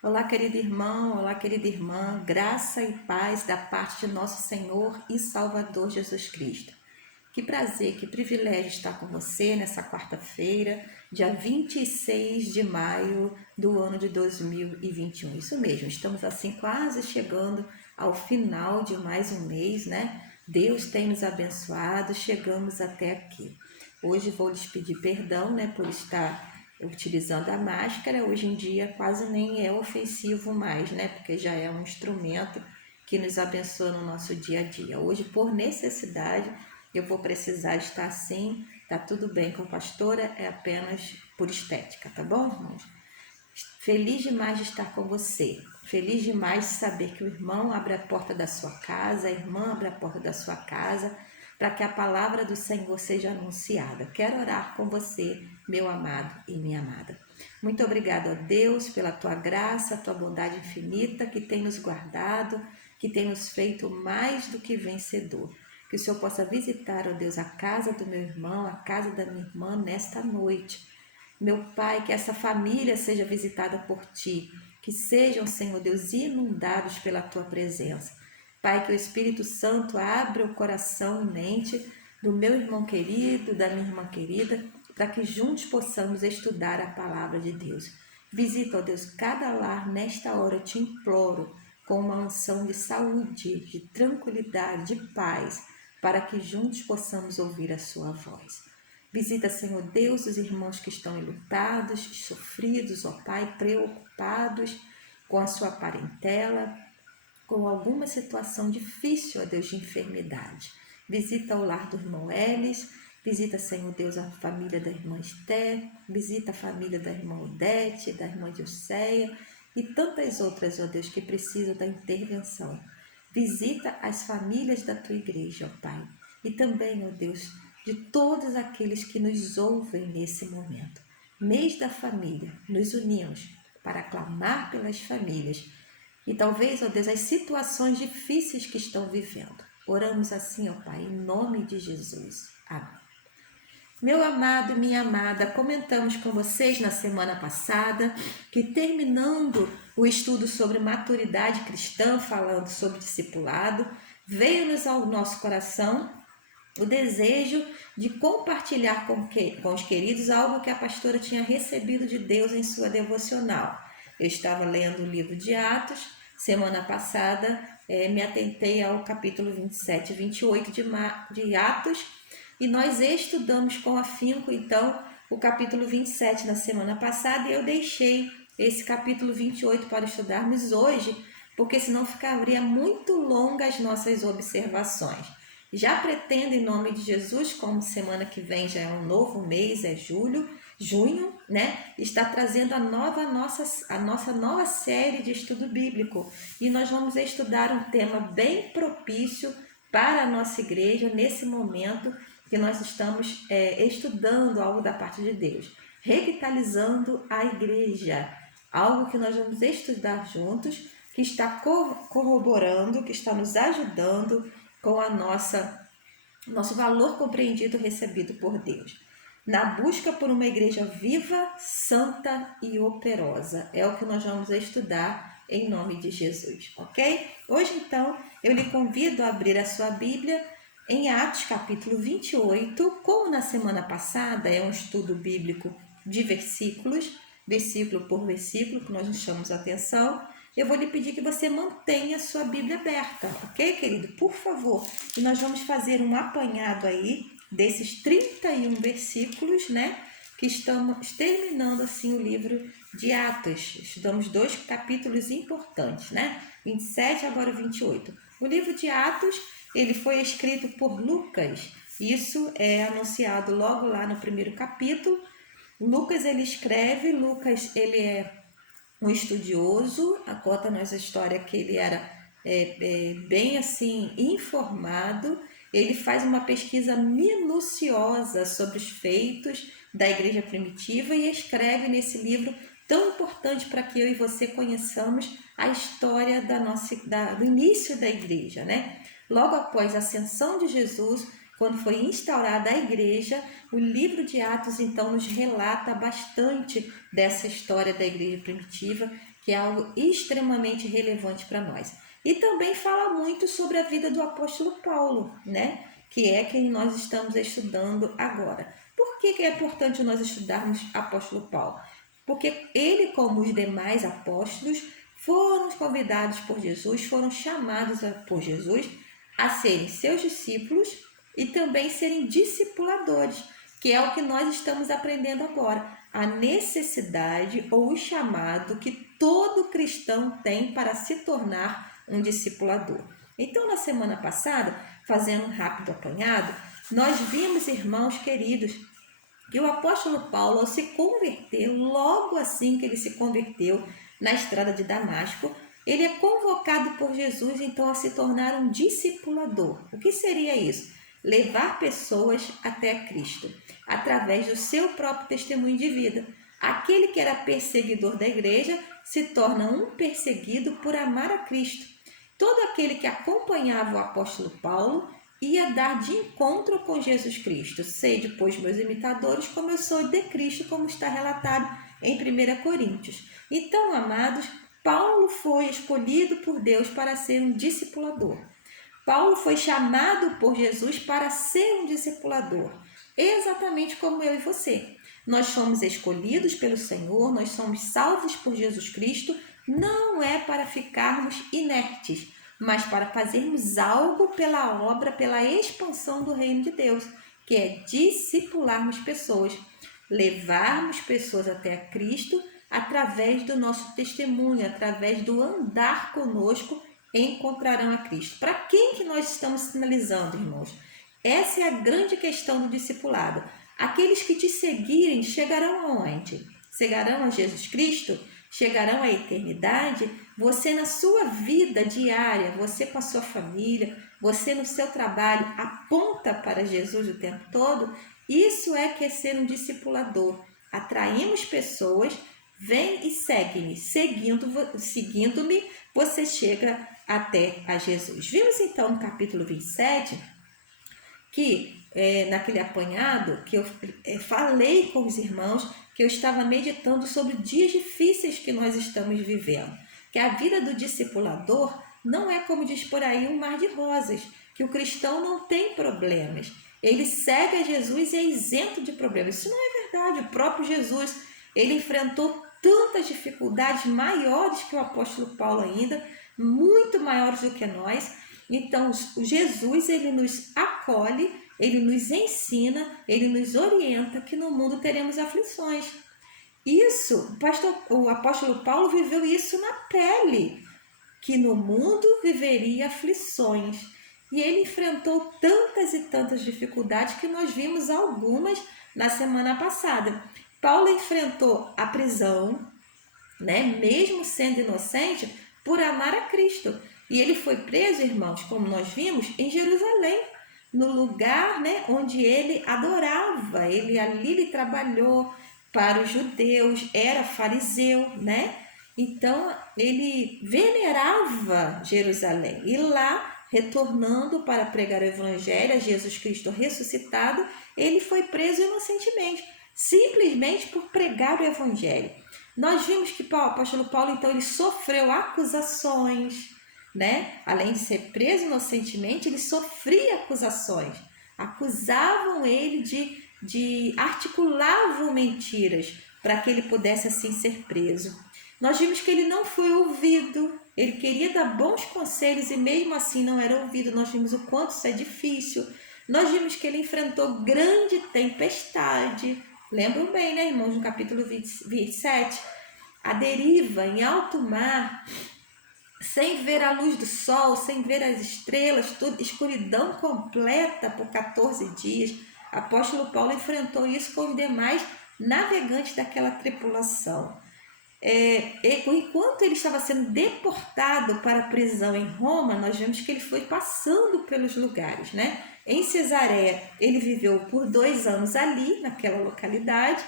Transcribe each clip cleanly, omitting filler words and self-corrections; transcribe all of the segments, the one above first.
Olá, querido irmão, olá, querida irmã, graça e paz da parte de nosso Senhor e Salvador Jesus Cristo. Que prazer, que privilégio estar com você nessa quarta-feira, dia 26 de maio do ano de 2021. Isso mesmo, estamos assim quase chegando ao final de mais um mês, né? Deus tem nos abençoado, chegamos até aqui. Hoje vou lhes pedir perdão, né, por estar utilizando a máscara. Hoje em dia quase nem é ofensivo mais, né? Porque já é um instrumento que nos abençoa no nosso dia a dia. Hoje, por necessidade, eu vou precisar estar assim. Tá tudo bem com a pastora, é apenas por estética, tá bom, irmãos? Feliz demais de estar com você. Feliz demais de saber que o irmão abre a porta da sua casa, a irmã abre a porta da sua casa, para que a palavra do Senhor seja anunciada. Quero orar com você, meu amado e minha amada. Muito obrigado a Deus pela tua graça, tua bondade infinita que tem nos guardado, que tem nos feito mais do que vencedor. Que o Senhor possa visitar, ó Deus, a casa do meu irmão, a casa da minha irmã nesta noite. Meu Pai, que essa família seja visitada por Ti, que sejam, Senhor Deus, inundados pela Tua presença. Pai, que o Espírito Santo abra o coração e mente do meu irmão querido, da minha irmã querida, para que juntos possamos estudar a palavra de Deus. Visita, ó Deus, cada lar nesta hora, eu te imploro, com uma unção de saúde, de tranquilidade, de paz, para que juntos possamos ouvir a Sua voz. Visita, Senhor Deus, os irmãos que estão enlutados, sofridos, ó Pai, preocupados com a sua parentela, com alguma situação difícil, ó Deus, de enfermidade. Visita o lar do irmão Elis, visita, Senhor Deus, a família da irmã Esther, visita a família da irmã Odete, da irmã Dilceia e tantas outras, ó Deus, que precisam da intervenção. Visita as famílias da tua igreja, ó Pai, e também, ó Deus, de todos aqueles que nos ouvem nesse momento. Mês da família, nos unimos para clamar pelas famílias e talvez, ó Deus, as situações difíceis que estão vivendo. Oramos assim, ó Pai, em nome de Jesus. Amém. Meu amado e minha amada, comentamos com vocês na semana passada que, terminando o estudo sobre maturidade cristã, falando sobre discipulado, veio-nos ao nosso coração o desejo de compartilhar com os queridos algo que a pastora tinha recebido de Deus em sua devocional. Eu estava lendo o livro de Atos, semana passada me atentei ao capítulo 27 e 28 de Atos, e nós estudamos com afinco, então, o capítulo 27 na semana passada, e eu deixei esse capítulo 28 para estudarmos hoje, porque senão ficaria muito longa as nossas observações. Já pretendo, em nome de Jesus, como semana que vem já é um novo mês, é junho, né? Está trazendo a nossa nova série de estudo bíblico. E nós vamos estudar um tema bem propício para a nossa igreja nesse momento que nós estamos estudando algo da parte de Deus. Revitalizando a igreja. Algo que nós vamos estudar juntos, que está corroborando, que está nos ajudando com a nosso valor compreendido recebido por Deus. Na busca por uma igreja viva, santa e operosa. É o que nós vamos estudar em nome de Jesus, ok? Hoje, então, eu lhe convido a abrir a sua Bíblia em Atos capítulo 28. Como na semana passada é um estudo bíblico de versículos, versículo por versículo, que nós nos chamamos a atenção, eu vou lhe pedir que você mantenha a sua Bíblia aberta, ok, querido? Por favor. E nós vamos fazer um apanhado aí desses 31 versículos, né? Que estamos terminando assim o livro de Atos. Estudamos 2 capítulos importantes, né? 27 agora o 28. O livro de Atos, ele foi escrito por Lucas. Isso é anunciado logo lá no primeiro capítulo. Lucas, ele é um estudioso, conta-nos a história que ele era bem assim informado. Ele faz uma pesquisa minuciosa sobre os feitos da igreja primitiva e escreve nesse livro tão importante para que eu e você conheçamos a história do início da igreja, né? Logo após a ascensão de Jesus, quando foi instaurada a igreja, o livro de Atos então nos relata bastante dessa história da igreja primitiva, que é algo extremamente relevante para nós. E também fala muito sobre a vida do apóstolo Paulo, né? Que é quem nós estamos estudando agora. Por que é importante nós estudarmos apóstolo Paulo? Porque ele, como os demais apóstolos, foram convidados por Jesus, foram chamados por Jesus a serem seus discípulos e também serem discipuladores, que é o que nós estamos aprendendo agora. A necessidade ou o chamado que todo cristão tem para se tornar um discipulador. Então, na semana passada, fazendo um rápido apanhado, nós vimos, irmãos queridos, que o apóstolo Paulo, ao se converter, logo assim que ele se converteu na estrada de Damasco, ele é convocado por Jesus, então, a se tornar um discipulador. O que seria isso? Levar pessoas até Cristo, através do seu próprio testemunho de vida. Aquele que era perseguidor da igreja se torna um perseguido por amar a Cristo. Todo aquele que acompanhava o apóstolo Paulo ia dar de encontro com Jesus Cristo. Sede, pois, meus imitadores, como eu sou de Cristo, como está relatado em 1 Coríntios. Então, amados, Paulo foi escolhido por Deus para ser um discipulador. Paulo foi chamado por Jesus para ser um discipulador, exatamente como eu e você. Nós somos escolhidos pelo Senhor, nós somos salvos por Jesus Cristo, não é para ficarmos inertes, mas para fazermos algo pela obra, pela expansão do reino de Deus, que é discipularmos pessoas, levarmos pessoas até a Cristo através do nosso testemunho, através do andar conosco, encontrarão a Cristo. Para quem que nós estamos sinalizando, irmãos? Essa é a grande questão do discipulado. Aqueles que te seguirem chegarão aonde? Chegarão a Jesus Cristo? Chegarão à eternidade? Você na sua vida diária, você com a sua família, você no seu trabalho, aponta para Jesus o tempo todo? Isso é que é ser um discipulador. Atraímos pessoas, vem e segue-me. Seguindo-me, você chega até a Jesus. Vimos então no capítulo 27 que naquele apanhado que eu falei com os irmãos que eu estava meditando sobre dias difíceis que nós estamos vivendo. Que a vida do discipulador não é, como diz por aí, um mar de rosas, que o cristão não tem problemas. Ele segue a Jesus e é isento de problemas. Isso não é verdade. O próprio Jesus, ele enfrentou tantas dificuldades maiores que o apóstolo Paulo ainda, muito maiores do que nós. Então, Jesus, ele nos acolhe, ele nos ensina, ele nos orienta que no mundo teremos aflições. Isso, o apóstolo Paulo viveu isso na pele, que no mundo viveria aflições. E ele enfrentou tantas e tantas dificuldades que nós vimos algumas na semana passada. Paulo enfrentou a prisão, né, mesmo sendo inocente, por amar a Cristo. E ele foi preso, irmãos, como nós vimos, em Jerusalém, no lugar, né, onde ele adorava. Ele trabalhou para os judeus, era fariseu, né? Então, ele venerava Jerusalém. E lá, retornando para pregar o evangelho a Jesus Cristo ressuscitado, ele foi preso inocentemente, simplesmente por pregar o evangelho. Nós vimos que o apóstolo Paulo, então, ele sofreu acusações, né? Além de ser preso inocentemente, ele sofria acusações. Acusavam ele articulavam mentiras para que ele pudesse assim ser preso. Nós vimos que ele não foi ouvido, ele queria dar bons conselhos e mesmo assim não era ouvido. Nós vimos o quanto isso é difícil. Nós vimos que ele enfrentou grande tempestade. Lembram bem, né, irmãos, no capítulo 27? A deriva em alto mar, sem ver a luz do sol, sem ver as estrelas, escuridão completa por 14 dias. Apóstolo Paulo enfrentou isso com os demais navegantes daquela tripulação. Enquanto ele estava sendo deportado para a prisão em Roma, nós vemos que ele foi passando pelos lugares, né? Em Cesareia, ele viveu por 2 anos ali, naquela localidade,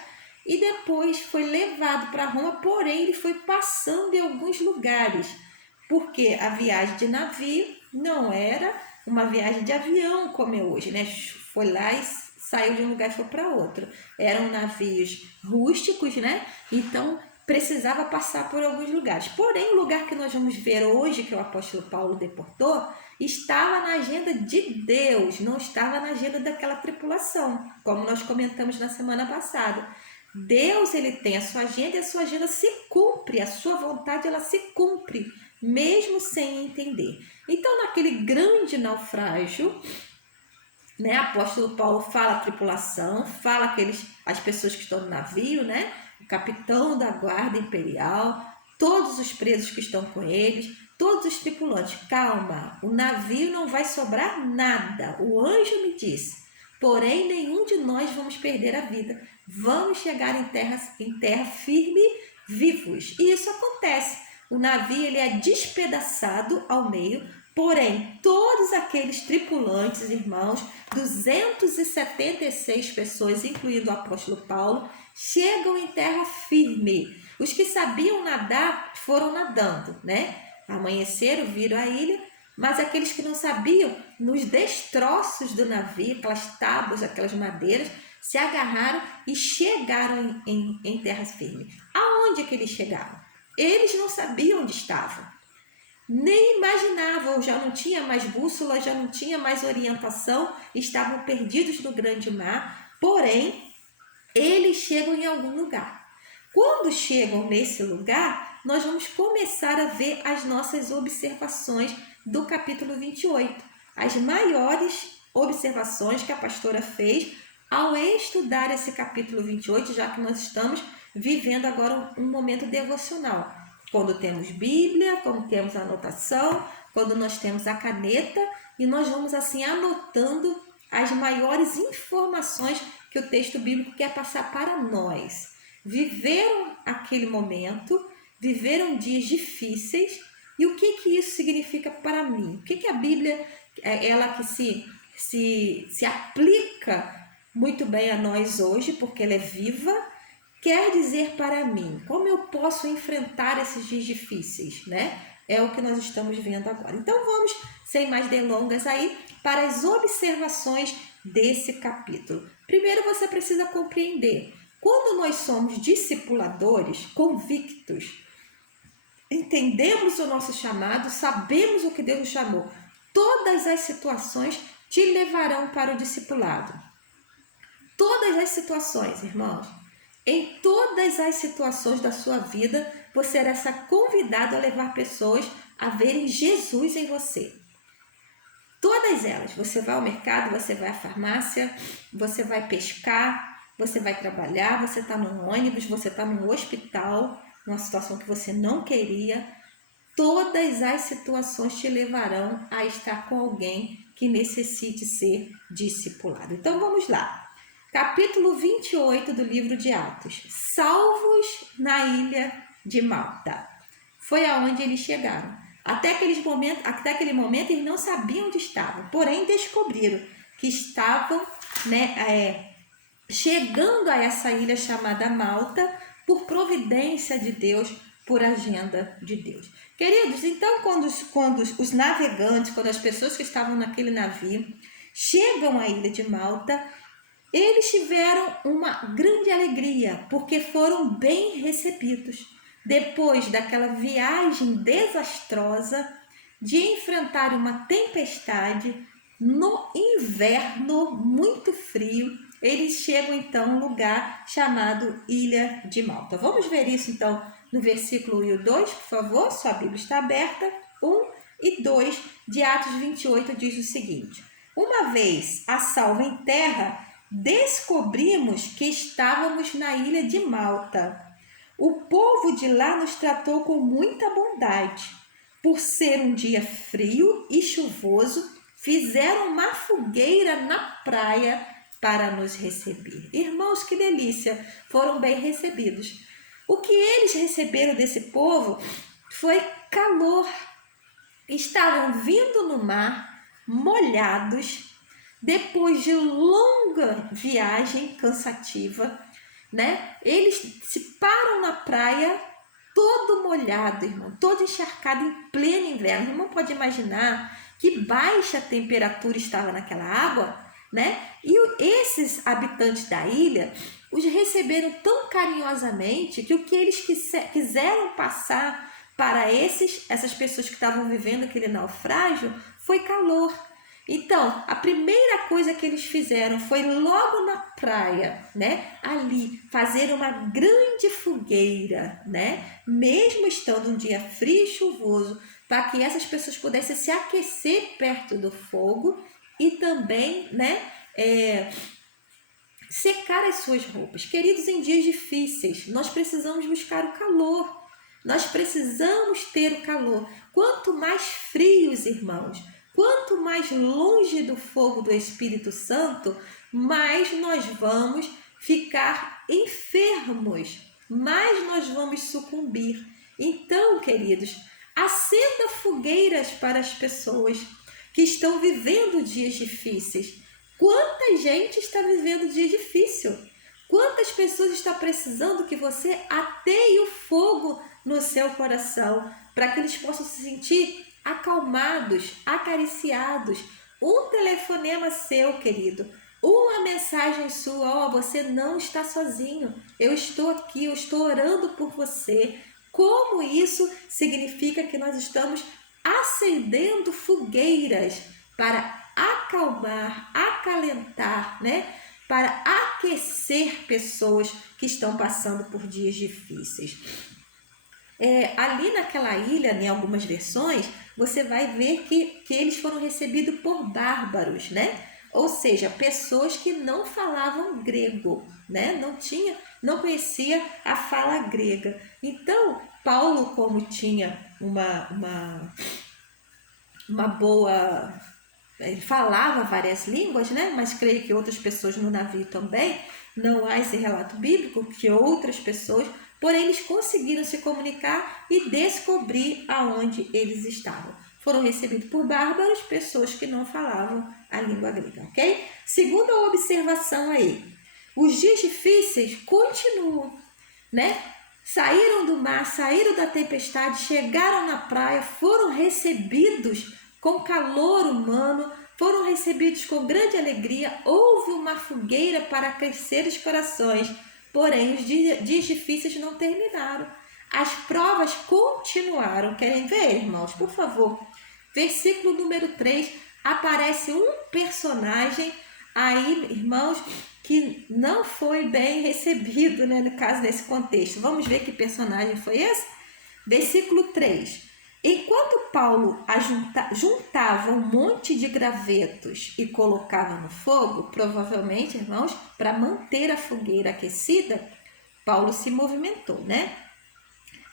e depois foi levado para Roma, porém ele foi passando em alguns lugares, porque a viagem de navio não era uma viagem de avião como é hoje, né? Foi lá e saiu de um lugar e foi para outro. Eram navios rústicos, né? Então, precisava passar por alguns lugares. Porém, o lugar que nós vamos ver hoje, que o apóstolo Paulo deportou, estava na agenda de Deus, não estava na agenda daquela tripulação, como nós comentamos na semana passada. Deus, ele tem a sua agenda e a sua agenda se cumpre, a sua vontade ela se cumpre, mesmo sem entender. Então, naquele grande naufrágio, né, apóstolo Paulo fala a tripulação, fala as pessoas que estão no navio, né, o capitão da guarda imperial, todos os presos que estão com eles, todos os tripulantes. Calma, o navio não vai sobrar nada. O anjo me disse, porém nenhum de nós vamos perder a vida. Vamos chegar em terra firme, vivos. E isso acontece. O navio ele é despedaçado ao meio, porém todos aqueles tripulantes, irmãos, 276 pessoas, incluindo o apóstolo Paulo, chegam em terra firme. Os que sabiam nadar foram nadando, né? Amanheceram, viram a ilha, mas aqueles que não sabiam, nos destroços do navio, aquelas tábuas, aquelas madeiras, se agarraram e chegaram em terra firme. Aonde que eles chegaram? Eles não sabiam onde estavam, nem imaginavam, já não tinha mais bússola, já não tinha mais orientação, estavam perdidos no grande mar, porém, eles chegam em algum lugar. Quando chegam nesse lugar, nós vamos começar a ver as nossas observações do capítulo 28, as maiores observações que a pastora fez ao estudar esse capítulo 28, já que nós estamos vivendo agora um momento devocional. Quando temos Bíblia, quando temos anotação, quando nós temos a caneta e nós vamos assim anotando as maiores informações que o texto bíblico quer passar para nós. Viveram aquele momento, viveram dias difíceis e o que isso significa para mim? O que a Bíblia, ela que se aplica muito bem a nós hoje, porque ela é viva, quer dizer para mim, como eu posso enfrentar esses dias difíceis, né? É o que nós estamos vendo agora. Então vamos, sem mais delongas aí, para as observações desse capítulo. Primeiro você precisa compreender, quando nós somos discipuladores convictos, entendemos o nosso chamado, sabemos o que Deus nos chamou, todas as situações te levarão para o discipulado. Todas as situações, irmãos. Em todas as situações da sua vida, você será convidado a levar pessoas a verem Jesus em você. Todas elas. Você vai ao mercado, você vai à farmácia, você vai pescar, você vai trabalhar, você está num ônibus, você está num hospital, numa situação que você não queria. Todas as situações te levarão a estar com alguém que necessite ser discipulado. Então vamos lá. Capítulo 28 do livro de Atos. Salvos na ilha de Malta. Foi aonde eles chegaram. Até aquele momento eles não sabiam onde estavam, porém descobriram que estavam, chegando a essa ilha chamada Malta por providência de Deus, por agenda de Deus. Queridos, então quando os navegantes, quando as pessoas que estavam naquele navio chegam à ilha de Malta, eles tiveram uma grande alegria, porque foram bem recebidos. Depois daquela viagem desastrosa, de enfrentar uma tempestade, no inverno muito frio, eles chegam então a um lugar chamado Ilha de Malta. Vamos ver isso então no versículo 1 e 2, por favor, sua Bíblia está aberta. 1 e 2 de Atos 28 diz o seguinte: uma vez a salvo em terra, descobrimos que estávamos na ilha de Malta. O povo de lá nos tratou com muita bondade. Por ser um dia frio e chuvoso, fizeram uma fogueira na praia para nos receber. Irmãos, que delícia! Foram bem recebidos. O que eles receberam desse povo foi calor. Estavam vindo no mar, molhados, depois de longa viagem cansativa, né? Eles se param na praia todo molhado, irmão, todo encharcado em pleno inverno. O irmão pode imaginar que baixa temperatura estava naquela água, né? E esses habitantes da ilha, os receberam tão carinhosamente que o que eles quiseram passar para essas pessoas que estavam vivendo aquele naufrágio foi calor. Então, a primeira coisa que eles fizeram foi logo na praia, né? Ali, fazer uma grande fogueira, né? Mesmo estando um dia frio e chuvoso, para que essas pessoas pudessem se aquecer perto do fogo e também, né? Secar as suas roupas. Queridos, em dias difíceis, nós precisamos buscar o calor. Nós precisamos ter o calor. Quanto mais frios, irmãos, quanto mais longe do fogo do Espírito Santo, mais nós vamos ficar enfermos, mais nós vamos sucumbir. Então, queridos, acenda fogueiras para as pessoas que estão vivendo dias difíceis. Quanta gente está vivendo dias difíceis? Quantas pessoas estão precisando que você ateie o fogo no seu coração para que eles possam se sentir acalmados, acariciados? Um telefonema seu, querido, uma mensagem sua, você não está sozinho, eu estou aqui, eu estou orando por você. Como isso significa que nós estamos acendendo fogueiras para acalmar, acalentar, né? Para aquecer pessoas que estão passando por dias difíceis. Ali naquela ilha, em algumas versões, você vai ver que eles foram recebidos por bárbaros, né? Ou seja, pessoas que não falavam grego, né? Não conhecia a fala grega. Então, Paulo, como tinha uma boa... Ele falava várias línguas, né? Mas creio que outras pessoas no navio também. Não há esse relato bíblico que outras pessoas, porém eles conseguiram se comunicar e descobrir aonde eles estavam. Foram recebidos por bárbaros, pessoas que não falavam a língua grega, ok? Segunda observação aí, os dias difíceis continuam, né? Saíram do mar, saíram da tempestade, chegaram na praia, foram recebidos com calor humano, foram recebidos com grande alegria, houve uma fogueira para aquecer os corações, porém os dias difíceis não terminaram, as provas continuaram. Querem ver, irmãos? Por favor, versículo número 3, aparece um personagem aí, irmãos, que não foi bem recebido, né, no caso desse contexto. Vamos ver que personagem foi esse? Versículo 3. Enquanto Paulo juntava um monte de gravetos e colocava no fogo, provavelmente, irmãos, para manter a fogueira aquecida, Paulo se movimentou, né?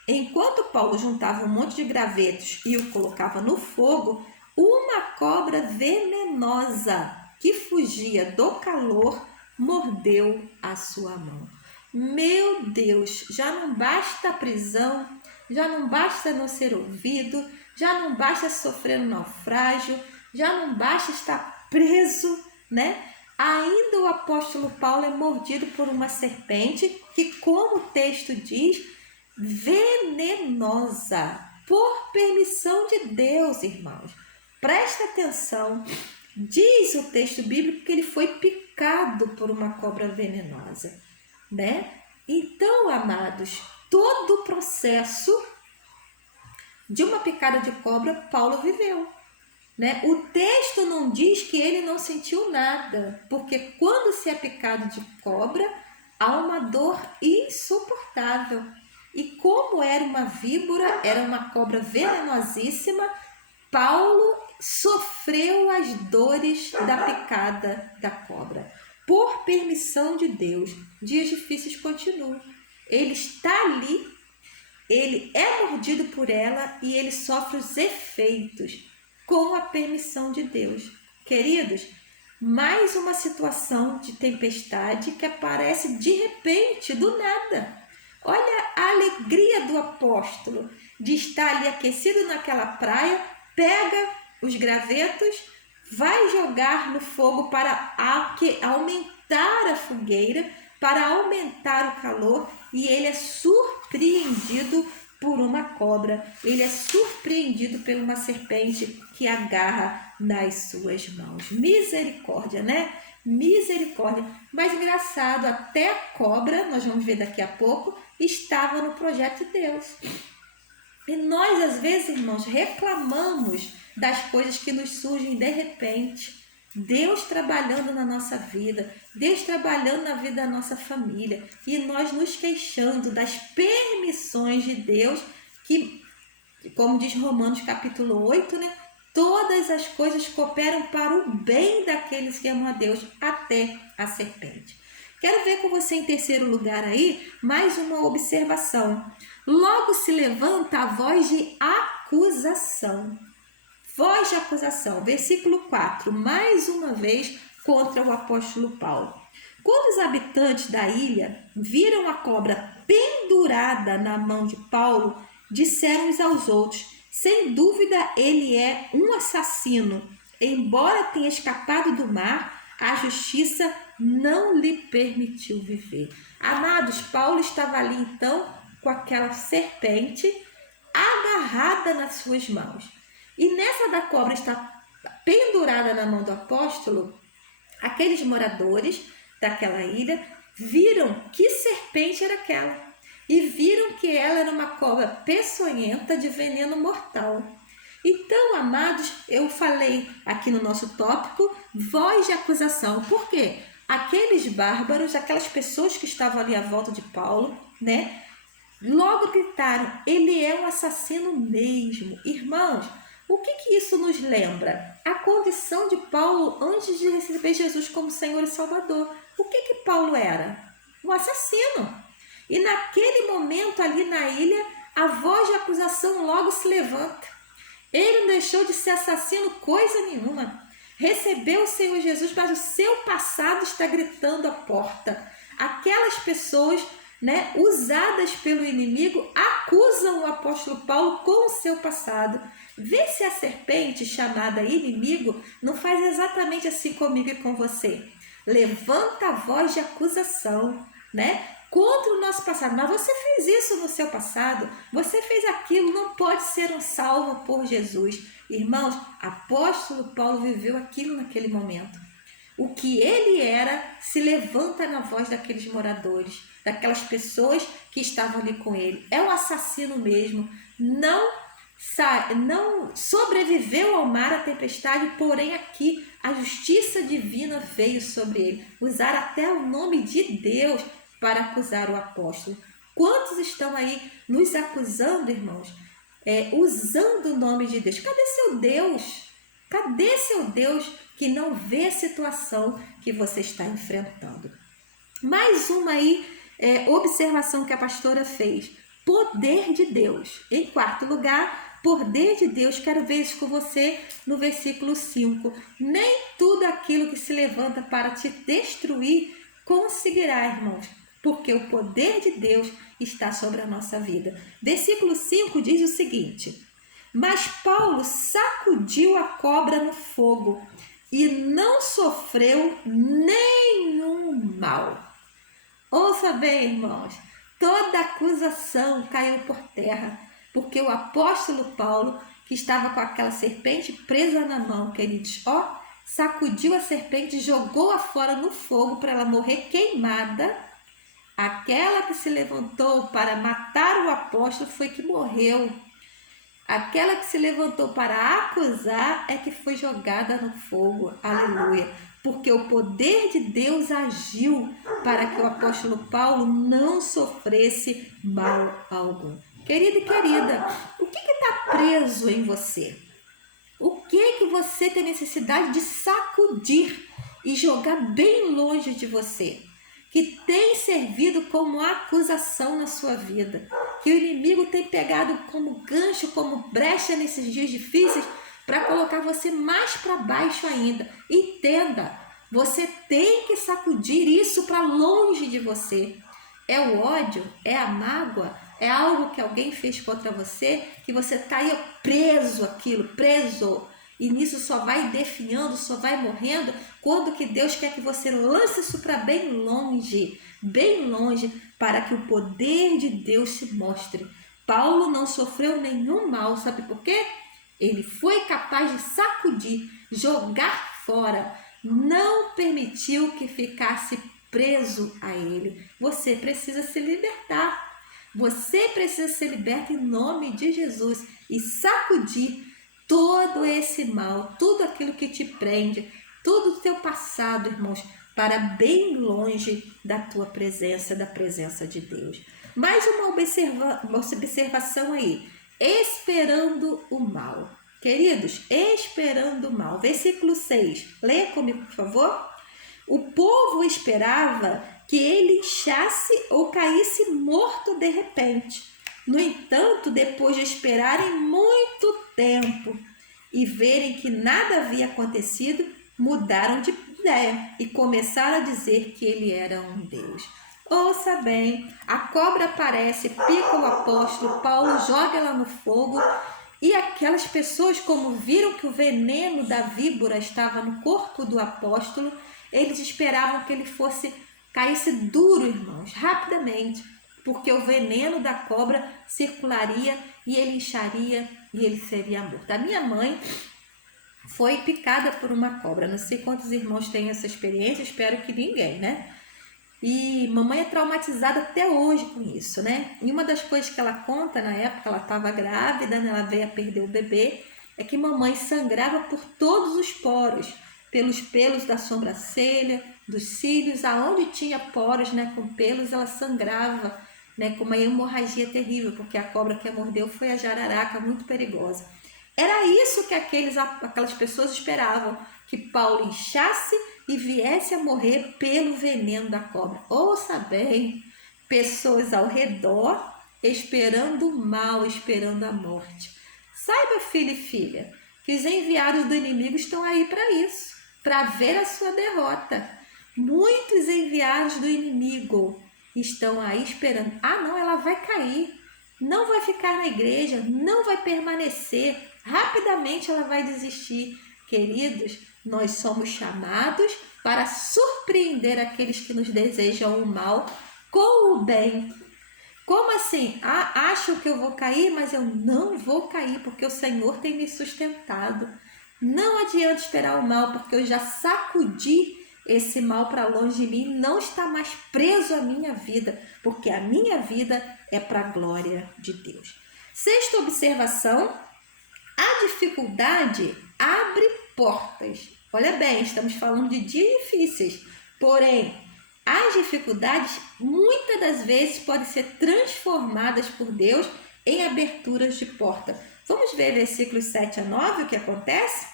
Enquanto Paulo juntava um monte de gravetos e o colocava no fogo, uma cobra venenosa que fugia do calor mordeu a sua mão. Meu Deus, já não basta a prisão, já não basta não ser ouvido, já não basta sofrer um naufrágio, já não basta estar preso, né? Ainda o apóstolo Paulo é mordido por uma serpente que, como o texto diz, venenosa, por permissão de Deus, irmãos. Presta atenção, diz o texto bíblico que ele foi picado por uma cobra venenosa, né? Então, amados, todo o processo de uma picada de cobra, Paulo viveu, né? O texto não diz que ele não sentiu nada, porque quando se é picado de cobra, há uma dor insuportável. E como era uma víbora, era uma cobra venenosíssima, Paulo sofreu as dores da picada da cobra. Por permissão de Deus, dias difíceis continuam. Ele está ali, ele é mordido por ela e ele sofre os efeitos com a permissão de Deus. Queridos, mais uma situação de tempestade que aparece de repente, do nada. Olha a alegria do apóstolo de estar ali aquecido naquela praia, pega os gravetos, vai jogar no fogo para aumentar a fogueira, para aumentar o calor, e ele é surpreendido por uma cobra, ele é surpreendido por uma serpente que agarra nas suas mãos. Misericórdia, né? Misericórdia. Mas engraçado, até a cobra, nós vamos ver daqui a pouco, estava no projeto de Deus. E nós, às vezes, irmãos, reclamamos das coisas que nos surgem de repente. Deus trabalhando na nossa vida, Deus trabalhando na vida da nossa família, e nós nos queixando das permissões de Deus, que, como diz Romanos capítulo 8, né? Todas as coisas cooperam para o bem daqueles que amam a Deus, até a serpente. Quero ver com você em terceiro lugar aí, mais uma observação. Logo se levanta a voz de acusação. Voz de acusação, versículo 4, mais uma vez contra o apóstolo Paulo. Quando os habitantes da ilha viram a cobra pendurada na mão de Paulo, disseram uns aos outros: sem dúvida ele é um assassino. Embora tenha escapado do mar, a justiça não lhe permitiu viver. Amados, Paulo estava ali então com aquela serpente agarrada nas suas mãos. E nessa da cobra está pendurada na mão do apóstolo, aqueles moradores daquela ilha viram que serpente era aquela. E viram que ela era uma cobra peçonhenta de veneno mortal. Então, amados, eu falei aqui no nosso tópico, voz de acusação. Por quê? Aqueles bárbaros, aquelas pessoas que estavam ali à volta de Paulo, né? Logo gritaram: ele é um assassino mesmo. Irmãos, o que isso nos lembra? A condição de Paulo antes de receber Jesus como Senhor e Salvador. O que Paulo era? Um assassino. E naquele momento ali na ilha, a voz de acusação logo se levanta. Ele não deixou de ser assassino coisa nenhuma. Recebeu o Senhor Jesus, mas o seu passado está gritando à porta. Aquelas pessoas, né, usadas pelo inimigo, acusam o apóstolo Paulo com o seu passado. Vê se a serpente chamada inimigo não faz exatamente assim comigo e com você. Levanta a voz de acusação, né, contra o nosso passado. Mas você fez isso no seu passado, você fez aquilo, não pode ser um salvo por Jesus. Irmãos, apóstolo Paulo viveu aquilo naquele momento. O que ele era se levanta na voz daqueles moradores, daquelas pessoas que estavam ali com ele. É um assassino mesmo, não sobreviveu ao mar, à tempestade, porém aqui a justiça divina veio sobre ele. Usar até o nome de Deus para acusar o apóstolo. Quantos estão aí nos acusando, irmãos? Usando o nome de Deus. Cadê seu Deus? Cadê seu Deus que não vê a situação que você está enfrentando? Mais uma aí, observação que a pastora fez. Poder de Deus. Em quarto lugar, poder de Deus. Quero ver isso com você no versículo 5. Nem tudo aquilo que se levanta para te destruir conseguirá, irmãos, porque o poder de Deus está sobre a nossa vida. Versículo 5 diz o seguinte: mas Paulo sacudiu a cobra no fogo e não sofreu nenhum mal. Ouça bem, irmãos, toda acusação caiu por terra, porque o apóstolo Paulo, que estava com aquela serpente presa na mão, que ele diz, sacudiu a serpente, jogou-a fora no fogo para ela morrer queimada. Aquela que se levantou para matar o apóstolo foi que morreu. Aquela que se levantou para acusar é que foi jogada no fogo. Aleluia. Porque o poder de Deus agiu para que o apóstolo Paulo não sofresse mal algum. Querido e querida, o que está preso em você? O que você tem necessidade de sacudir e jogar bem longe de você? Que tem servido como acusação na sua vida, que o inimigo tem pegado como gancho, como brecha nesses dias difíceis para colocar você mais para baixo ainda. Entenda, você tem que sacudir isso para longe de você. É o ódio? É a mágoa? É algo que alguém fez contra você, que você está aí preso aquilo, preso. E nisso só vai definhando, só vai morrendo, quando que Deus quer que você lance isso para bem longe, para que o poder de Deus se mostre. Paulo não sofreu nenhum mal, sabe por quê? Ele foi capaz de sacudir, jogar fora, não permitiu que ficasse preso a ele. Você precisa se libertar. Você precisa ser liberto em nome de Jesus e sacudir todo esse mal, tudo aquilo que te prende, todo o teu passado, irmãos, para bem longe da tua presença, da presença de Deus. Mais uma observação aí. Esperando o mal. Queridos, esperando o mal. Versículo 6. Leia comigo, por favor. O povo esperava que ele inchasse ou caísse morto de repente. No entanto, depois de esperarem muito tempo e verem que nada havia acontecido, mudaram de ideia e começaram a dizer que ele era um Deus. Ouça bem, a cobra aparece, pica o apóstolo, Paulo joga ela no fogo e aquelas pessoas, como viram que o veneno da víbora estava no corpo do apóstolo, eles esperavam que ele caísse duro, irmãos, rapidamente, porque o veneno da cobra circularia e ele incharia e ele seria morto. A minha mãe foi picada por uma cobra. Não sei quantos irmãos têm essa experiência, espero que ninguém, né? E mamãe é traumatizada até hoje com isso, né? E uma das coisas que ela conta, na época ela estava grávida, né? Ela veio a perder o bebê, é que mamãe sangrava por todos os poros, pelos pelos da sobrancelha, dos cílios, aonde tinha poros, né, com pelos, ela sangrava, né, com uma hemorragia terrível, porque a cobra que a mordeu foi a jararaca, muito perigosa. Era isso que aquelas pessoas esperavam, que Paulo inchasse e viesse a morrer pelo veneno da cobra. Ouça bem, pessoas ao redor esperando o mal, esperando a morte. Saiba, filho e filha, que os enviados do inimigo estão aí para isso, para ver a sua derrota. Muitos enviados do inimigo estão aí esperando. Ah, não, ela vai cair, não vai ficar na igreja, não vai permanecer, rapidamente ela vai desistir. Queridos, nós somos chamados para surpreender aqueles que nos desejam o mal com o bem. Como assim? Ah, acho que eu vou cair, mas eu não vou cair, porque o Senhor tem me sustentado. Não adianta esperar o mal, porque eu já sacudi esse mal para longe de mim, não está mais preso à minha vida, porque a minha vida é para a glória de Deus. Sexta observação, a dificuldade abre portas. Olha bem, estamos falando de dias difíceis, porém, as dificuldades muitas das vezes podem ser transformadas por Deus em aberturas de porta. Vamos ver versículos 7 a 9 o que acontece?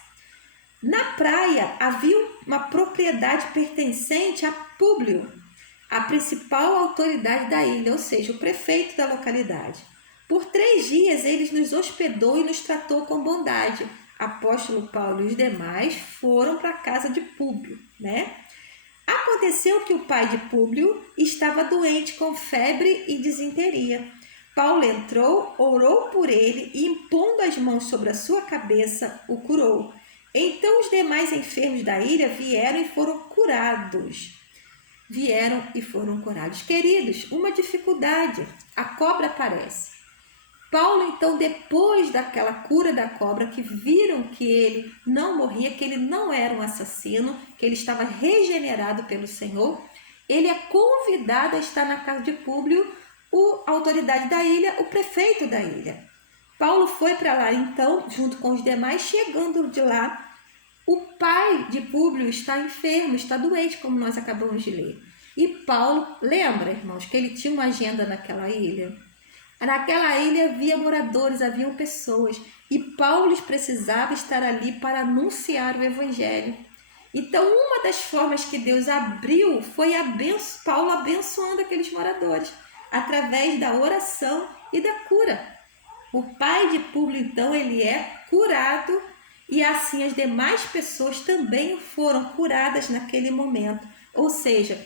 Na praia havia uma propriedade pertencente a Públio, a principal autoridade da ilha, ou seja, o prefeito da localidade. Por 3 dias ele nos hospedou e nos tratou com bondade. Apóstolo Paulo e os demais foram para a casa de Públio, né? Aconteceu que o pai de Públio estava doente com febre e disenteria. Paulo entrou, orou por ele e, impondo as mãos sobre a sua cabeça, o curou. Então os demais enfermos da ilha vieram e foram curados. Queridos, uma dificuldade. A cobra aparece. Paulo, então, depois daquela cura da cobra, que viram que ele não morria, que ele não era um assassino, que ele estava regenerado pelo Senhor, ele é convidado a estar na casa de Públio, a autoridade da ilha, o prefeito da ilha. Paulo foi para lá, então, junto com os demais, chegando de lá, o pai de Públio está enfermo, está doente, como nós acabamos de ler. E Paulo, lembra, irmãos, que ele tinha uma agenda naquela ilha? Naquela ilha havia moradores, haviam pessoas, e Paulo precisava estar ali para anunciar o evangelho. Então, uma das formas que Deus abriu foi Paulo abençoando aqueles moradores, através da oração e da cura. O pai de Públio, então, ele é curado, e assim as demais pessoas também foram curadas naquele momento. Ou seja,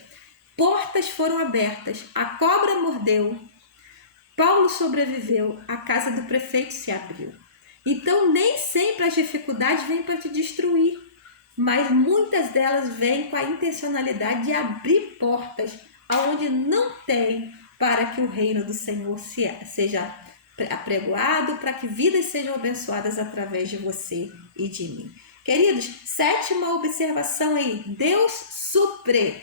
portas foram abertas, a cobra mordeu, Paulo sobreviveu, a casa do prefeito se abriu. Então, nem sempre as dificuldades vêm para te destruir, mas muitas delas vêm com a intencionalidade de abrir portas aonde não tem, para que o reino do Senhor seja apregoado para que vidas sejam abençoadas através de você e de mim. Queridos, sétima observação aí, Deus supre.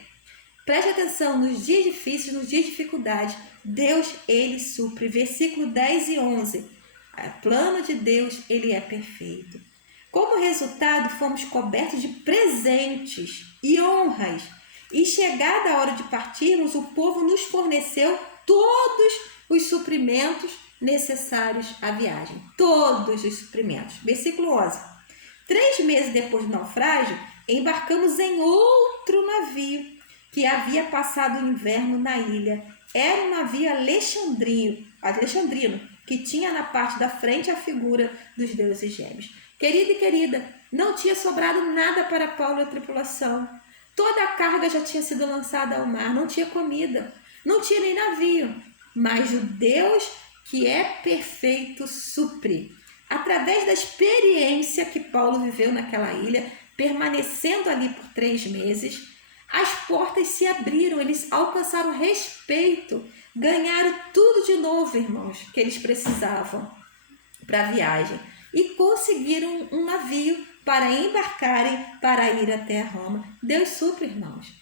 Preste atenção, nos dias difíceis, nos dias de dificuldade, Deus, Ele supre. Versículo 10 e 11. O plano de Deus, Ele é perfeito. Como resultado, fomos cobertos de presentes e honras. E chegada a hora de partirmos, o povo nos forneceu todos os suprimentos necessários à viagem. Todos os suprimentos. Versículo 11. 3 meses depois do naufrágio, embarcamos em outro navio que havia passado o inverno na ilha. Era um navio alexandrino, que tinha na parte da frente a figura dos deuses gêmeos. Querido e querida, não tinha sobrado nada para Paulo e a tripulação. Toda a carga já tinha sido lançada ao mar, não tinha comida, não tinha nem navio. Mas o Deus que é perfeito supre. Através da experiência que Paulo viveu naquela ilha, permanecendo ali por 3 meses, as portas se abriram, eles alcançaram respeito, ganharam tudo de novo, irmãos, que eles precisavam para a viagem. E conseguiram um navio para embarcarem para ir até Roma. Deus supre, irmãos.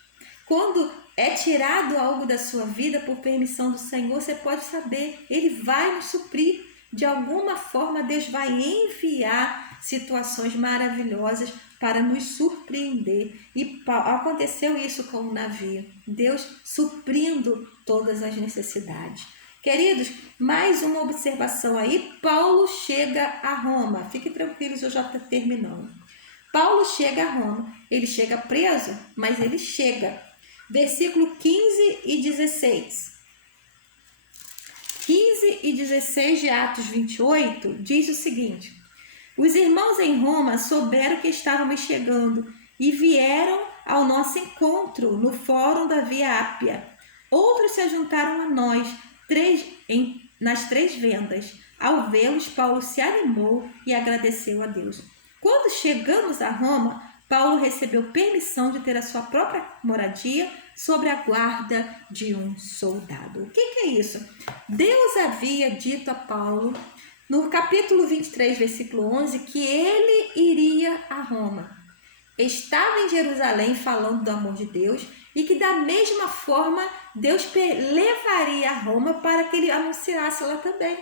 Quando é tirado algo da sua vida por permissão do Senhor, você pode saber, Ele vai nos suprir. De alguma forma, Deus vai enviar situações maravilhosas para nos surpreender. E aconteceu isso com o navio. Deus suprindo todas as necessidades. Queridos, mais uma observação aí. Paulo chega a Roma. Fiquem tranquilos, eu já estou terminando. Paulo chega a Roma. Ele chega preso, mas ele chega. Versículo 15 e 16. 15 e 16 de Atos 28 diz o seguinte: os irmãos em Roma souberam que estávamos chegando e vieram ao nosso encontro no fórum da Via Ápia. Outros se juntaram a nós nas 3 vendas. Ao vê-los, Paulo se animou e agradeceu a Deus. Quando chegamos a Roma, Paulo recebeu permissão de ter a sua própria moradia sob a guarda de um soldado. O que é isso? Deus havia dito a Paulo, no capítulo 23, versículo 11, que ele iria a Roma. Estava em Jerusalém falando do amor de Deus e que da mesma forma Deus levaria a Roma para que ele anunciasse lá também.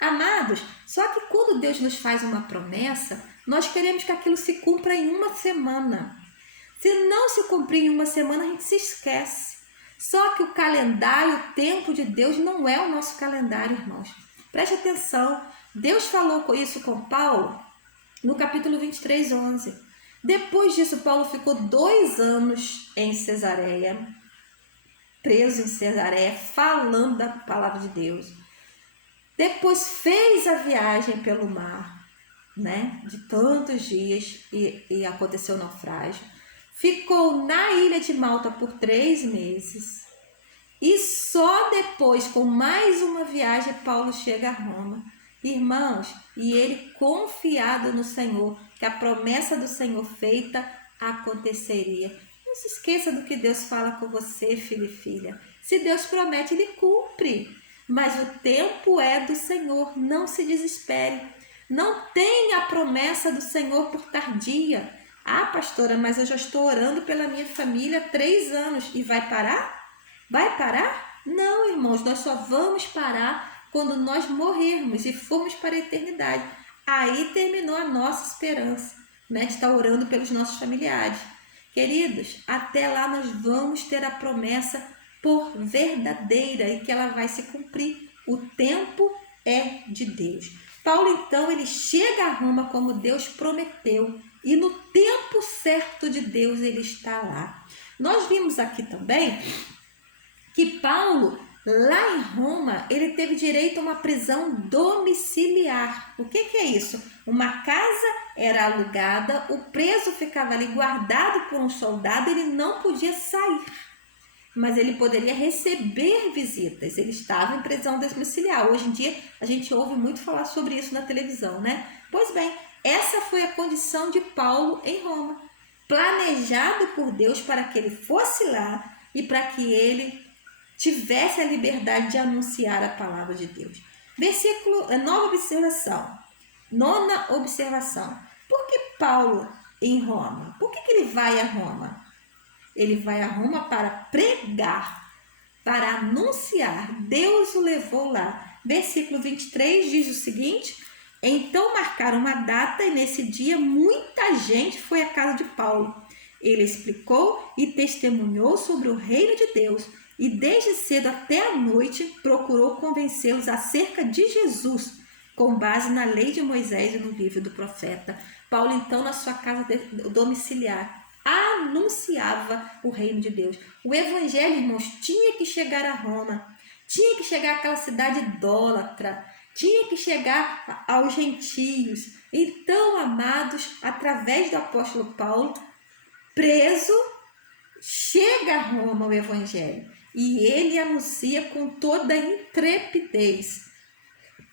Amados, só que quando Deus nos faz uma promessa, nós queremos que aquilo se cumpra em uma semana. Se não se cumprir em uma semana, a gente se esquece. Só que o calendário, o tempo de Deus não é o nosso calendário, irmãos. Preste atenção. Deus falou isso com Paulo no capítulo 23, 11. Depois disso, Paulo ficou 2 anos em Cesareia, preso em Cesareia, falando da palavra de Deus. Depois fez a viagem pelo mar, de tantos dias e aconteceu o naufrágio. Ficou na ilha de Malta por 3 meses. E só depois, com mais uma viagem, Paulo chega a Roma. Irmãos, e ele confiado no Senhor, que a promessa do Senhor feita aconteceria. Não se esqueça do que Deus fala com você, filho e filha. Se Deus promete, Ele cumpre. Mas o tempo é do Senhor, não se desespere. Não tenha a promessa do Senhor por tardia. Ah, pastora, mas eu já estou orando pela minha família há 3 anos. E vai parar? Vai parar? Não, irmãos, nós só vamos parar quando nós morrermos e formos para a eternidade. Aí terminou a nossa esperança, de estar orando pelos nossos familiares. Queridos, até lá nós vamos ter a promessa por verdadeira e que ela vai se cumprir. O tempo é de Deus. Paulo, então, ele chega a Roma como Deus prometeu. E no tempo certo de Deus ele está lá. Nós vimos aqui também que Paulo, lá em Roma, ele teve direito a uma prisão domiciliar. O que é isso? Uma casa era alugada, o preso ficava ali guardado por um soldado, ele não podia sair. Mas ele poderia receber visitas. Ele estava em prisão domiciliar. Hoje em dia, a gente ouve muito falar sobre isso na televisão, Pois bem, essa foi a condição de Paulo em Roma, planejado por Deus para que ele fosse lá e para que ele tivesse a liberdade de anunciar a palavra de Deus. Nova observação. Nona observação. Por que Paulo em Roma? Por que ele vai a Roma? Ele vai a Roma para pregar, para anunciar. Deus o levou lá. Versículo 23 diz o seguinte: então marcaram uma data e nesse dia muita gente foi à casa de Paulo. Ele explicou e testemunhou sobre o reino de Deus e desde cedo até a noite procurou convencê-los acerca de Jesus, com base na lei de Moisés e no livro do profeta. Paulo, então, na sua casa domiciliar, anunciava o reino de Deus. O evangelho, irmãos, tinha que chegar a Roma, tinha que chegar àquela cidade idólatra, tinha que chegar aos gentios. Então, amados, através do apóstolo Paulo, preso, chega a Roma o evangelho e ele anuncia com toda intrepidez.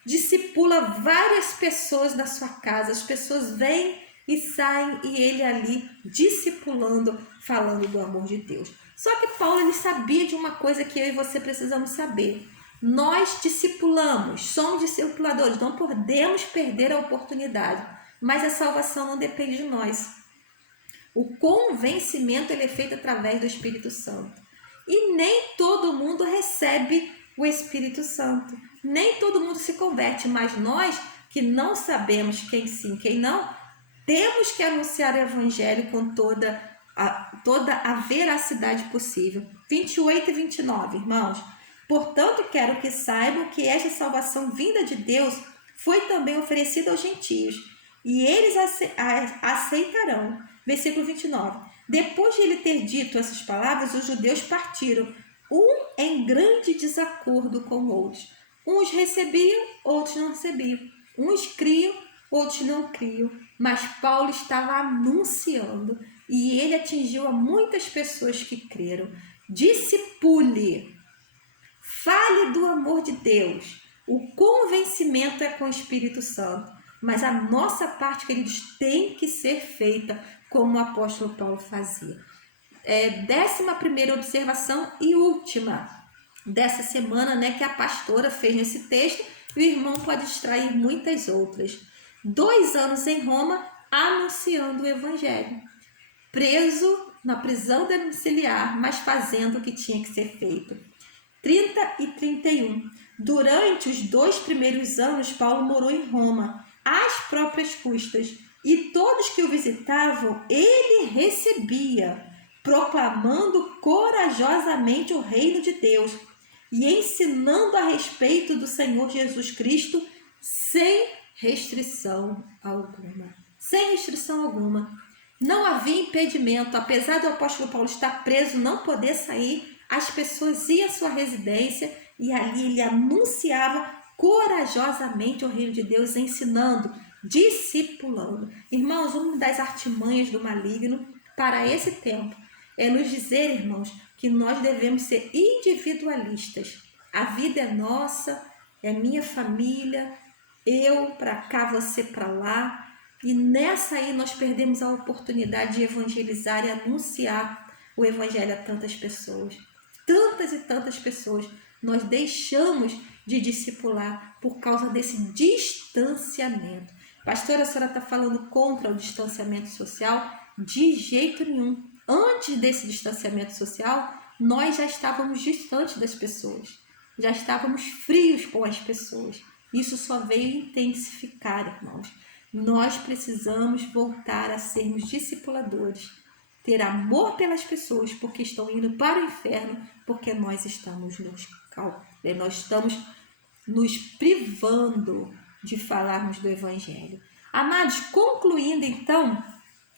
Discipula várias pessoas na sua casa, as pessoas vêm e saem e ele ali discipulando, falando do amor de Deus. Só que Paulo, ele sabia de uma coisa que eu e você precisamos saber. Nós discipulamos, somos discipuladores, não podemos perder a oportunidade, mas a salvação não depende de nós. O convencimento ele é feito através do Espírito Santo. E nem todo mundo recebe o Espírito Santo. Nem todo mundo se converte, mas nós que não sabemos quem sim, quem não, temos que anunciar o Evangelho com toda a veracidade possível. 28 e 29, irmãos. Portanto, quero que saibam que esta salvação vinda de Deus foi também oferecida aos gentios, e eles aceitarão. Versículo 29. Depois de ele ter dito essas palavras, os judeus partiram, um em grande desacordo com outros. Uns recebiam, outros não recebiam. Uns criam, outros não criam. Mas Paulo estava anunciando e ele atingiu a muitas pessoas que creram. Discipule, fale do amor de Deus. O convencimento é com o Espírito Santo, mas a nossa parte, queridos, tem que ser feita como o apóstolo Paulo fazia. 11ª observação e última dessa semana, né, que a pastora fez nesse texto, e o irmão pode extrair muitas outras. 2 anos em Roma, anunciando o evangelho. Preso na prisão domiciliar, mas fazendo o que tinha que ser feito. 30 e 31. Durante os 2 primeiros anos, Paulo morou em Roma, às próprias custas, e todos que o visitavam, ele recebia, proclamando corajosamente o reino de Deus e ensinando a respeito do Senhor Jesus Cristo sem restrição alguma. Sem restrição alguma. Não havia impedimento, apesar do apóstolo Paulo estar preso, não poder sair, as pessoas iam à sua residência e ali ele anunciava corajosamente o reino de Deus, ensinando, discipulando. Irmãos, uma das artimanhas do maligno para esse tempo é nos dizer, irmãos, que nós devemos ser individualistas. A vida é nossa, é minha família, eu para cá, você para lá. E nessa aí nós perdemos a oportunidade de evangelizar e anunciar o evangelho a tantas pessoas. Tantas e tantas pessoas nós deixamos de discipular por causa desse distanciamento. Pastora, a senhora está falando contra o distanciamento social? De jeito nenhum. Antes desse distanciamento social, nós já estávamos distantes das pessoas. Já estávamos frios com as pessoas. Isso só veio intensificar, irmãos. Nós precisamos voltar a sermos discipuladores. Ter amor pelas pessoas, porque estão indo para o inferno, porque nós estamos nos privando de falarmos do Evangelho. Amados, concluindo então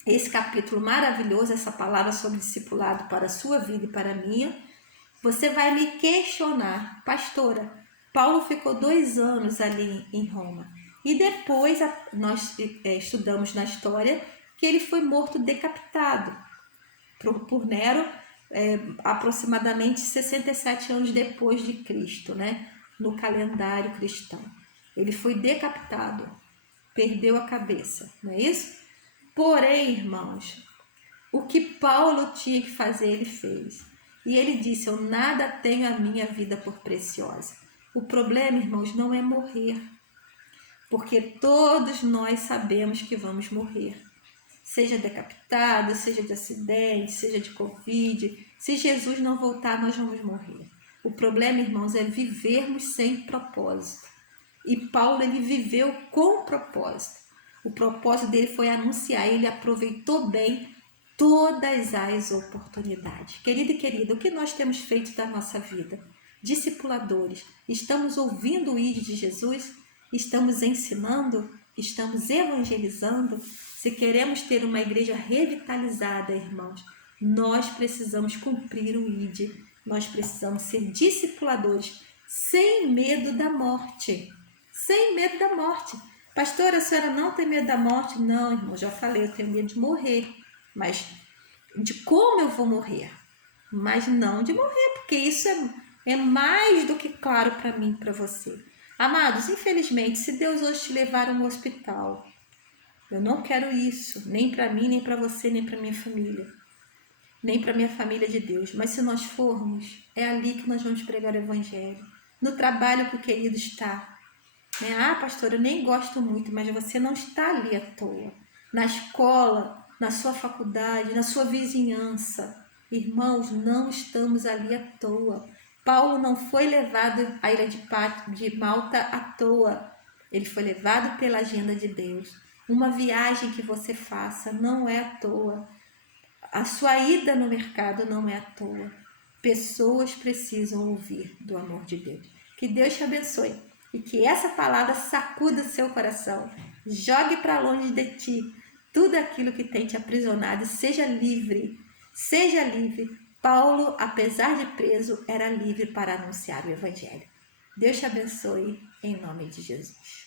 esse capítulo maravilhoso, essa palavra sobre discipulado para a sua vida e para a minha, você vai me questionar, pastora, Paulo ficou 2 anos ali em Roma e depois nós estudamos na história que ele foi morto decapitado por Nero, aproximadamente 67 anos depois de Cristo, né? No calendário cristão. Ele foi decapitado, perdeu a cabeça, não é isso? Porém, irmãos, o que Paulo tinha que fazer, ele fez. E ele disse, eu nada tenho a minha vida por preciosa. O problema, irmãos, não é morrer, porque todos nós sabemos que vamos morrer. Seja decapitado, seja de acidente, seja de Covid, se Jesus não voltar, nós vamos morrer. O problema, irmãos, é vivermos sem propósito. E Paulo, ele viveu com propósito. O propósito dele foi anunciar, ele aproveitou bem todas as oportunidades. Querido e querida, o que nós temos feito da nossa vida? Discipuladores, estamos ouvindo o ID de Jesus? Estamos ensinando? Estamos evangelizando? Se queremos ter uma igreja revitalizada, irmãos, nós precisamos cumprir o ID. Nós precisamos ser discipuladores sem medo da morte. Sem medo da morte. Pastora, a senhora não tem medo da morte? Não, irmão, já falei, eu tenho medo de morrer. Mas de como eu vou morrer. Mas não de morrer, porque isso é mais do que claro para mim e para você. Amados, infelizmente, se Deus hoje te levar a um hospital, eu não quero isso, nem para mim, nem para você, nem para minha família, nem para minha família de Deus. Mas se nós formos, é ali que nós vamos pregar o evangelho. No trabalho que o querido está. Né? Ah, pastor, eu nem gosto muito, mas você não está ali à toa. Na escola, na sua faculdade, na sua vizinhança. Irmãos, não estamos ali à toa. Paulo não foi levado à ilha de Malta à toa. Ele foi levado pela agenda de Deus. Uma viagem que você faça não é à toa. A sua ida no mercado não é à toa. Pessoas precisam ouvir do amor de Deus. Que Deus te abençoe e que essa palavra sacuda o seu coração. Jogue para longe de ti tudo aquilo que tem te aprisionado e seja livre. Seja livre. Paulo, apesar de preso, era livre para anunciar o evangelho. Deus te abençoe em nome de Jesus.